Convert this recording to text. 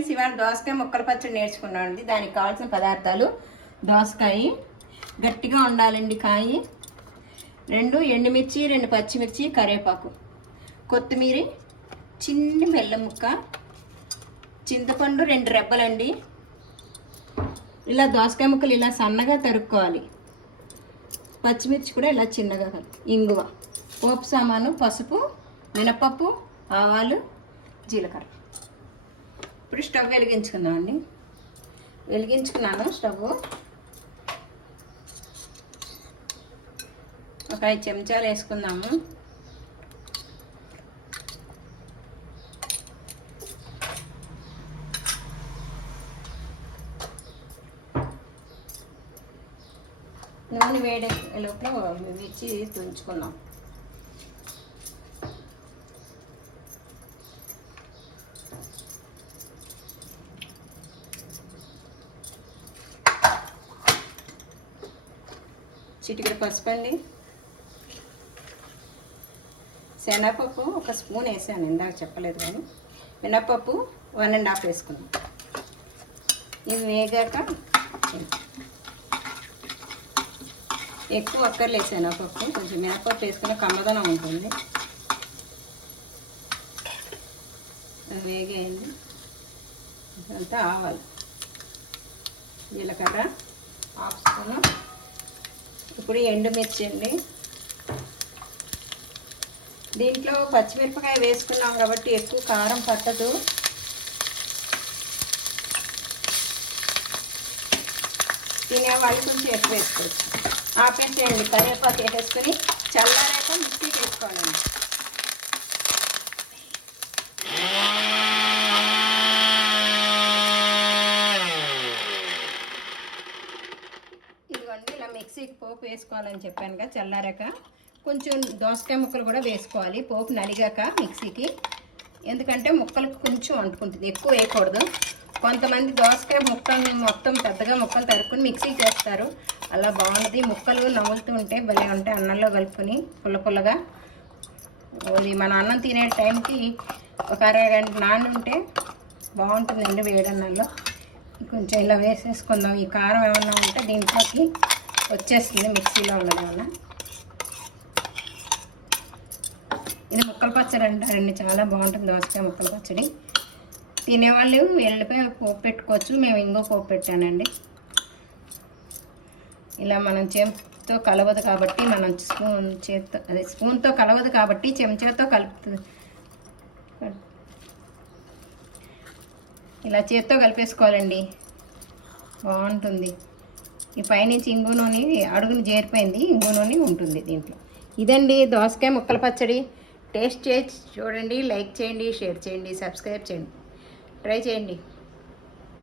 Friends, ఇవాళ దోసకాయ ముక్కల పచ్చడి నేర్చుకున్నామండి. దానికి కావాల్సిన పదార్థాలు: దోసకాయ గట్టిగా ఉండాలండి, కాయి 2 ఎండుమిర్చి, 2 పచ్చిమిర్చి, కరివేపాకు, కొత్తిమీర, చిన్న బెల్లం ముక్క, చింతపండు 2 రెబ్బలండి. ఇలా దోసకాయ ముక్కలు ఇలా సన్నగా తరుక్కోవాలి. పచ్చిమిర్చి కూడా ఇలా చిన్నగా, ఇంగువ, పోపు సామాను, పసుపు, మినపప్పు, ఆవాలు, జీలకర్ర. ఇప్పుడు స్టవ్ వెలిగించుకుందామండి. వెలిగించుకున్నాను స్టవ్. ఒక 5 చెంచాలు వేసుకుందాము. నూనె వేడే లోపల మిర్చి తుంచుకుందాం. చిటికెడు పసుపు అండి. శనగపప్పు 1 స్పూన్ వేసాను, ఇందాక చెప్పలేదు కానీ. మినపప్పు 1½ వేసుకున్నాం. ఇవి వేగాక ఎక్కువ అక్కర్లేదు శనగపప్పు, కొంచెం మినపప్పు వేసుకున్న కమ్మదనం ఉంటుంది. అది వేగేయండి. అంతా ఆవాలు, జీలకర్ర 1/2 స్పూను. ఇప్పుడు ఎండుమిర్చి అండి. దీంట్లో పచ్చిమిరపకాయ వేసుకున్నాం కాబట్టి ఎక్కువ కారం పట్టదు. తినేవాళ్ళు కొంచెం ఎక్కువ వేసుకోవచ్చు. ఆపేసేయండి. కరివేపాకు వేసేసుకుని చల్లారాక మిక్సీకి వేసుకోవాలండి. ఇదిగోండి, ఇలా మిక్సీకి పోపు వేసుకోవాలని చెప్పాను కదా. చల్లారాక కొంచెం దోసకాయ ముక్కలు కూడా వేసుకోవాలి. పోపు నలిగాక మిక్సీకి, ఎందుకంటే ముక్కలకు కొంచెం అంటుకుంటుంది, ఎక్కువ వేయకూడదు. కొంతమంది దోసకాయ ముక్కలు మొత్తం పెద్దగా ముక్కలు తరుక్కుని మిక్సీకి వేస్తారు, అలా బాగుంటుంది. ముక్కలు నవ్వులుతూ ఉంటే భలే ఉంటాయి. అన్నంలో కలుపుకొని పుల్ల పుల్లగా. అది మన అన్నం తినే టైంకి ఒక 1/2 గంట నానుంటే బాగుంటుందండి వేడన్నంలో. కొంచెం ఇలా వేసేసుకుందాం. ఈ కారం ఏమన్నా ఉంటే దీంట్లోకి వచ్చేస్తుంది, మిక్సీలో ఉన్నది వల్ల. ఇది ముక్కల పచ్చడి అంటారండి, చాలా బాగుంటుంది దోసకాయ ముక్కల పచ్చడి. తినేవాళ్ళు ఎల్లిపాయ పోపు పెట్టుకోవచ్చు, మేము ఇంకో పోపు పెట్టానండి. ఇలా మనం చెంచాతో కలవదు కాబట్టి, మనం స్పూన్తో కలవదు కాబట్టి చెంచాతో కలుపుతుంది. ఇలా చేత్తో కలిపేసుకోవాలండి, బాగుంటుంది. ఈ పైనుంచి ఇంగు నూనె అడుగుని చేరిపోయింది, ఇంగు నూనె ఉంటుంది దీంట్లో. ఇదండి దోసకాయ ముక్కల పచ్చడి. టేస్ట్ చేసి చూడండి, లైక్ చేయండి, షేర్ చేయండి, సబ్స్క్రైబ్ చేయండి, ట్రై చేయండి.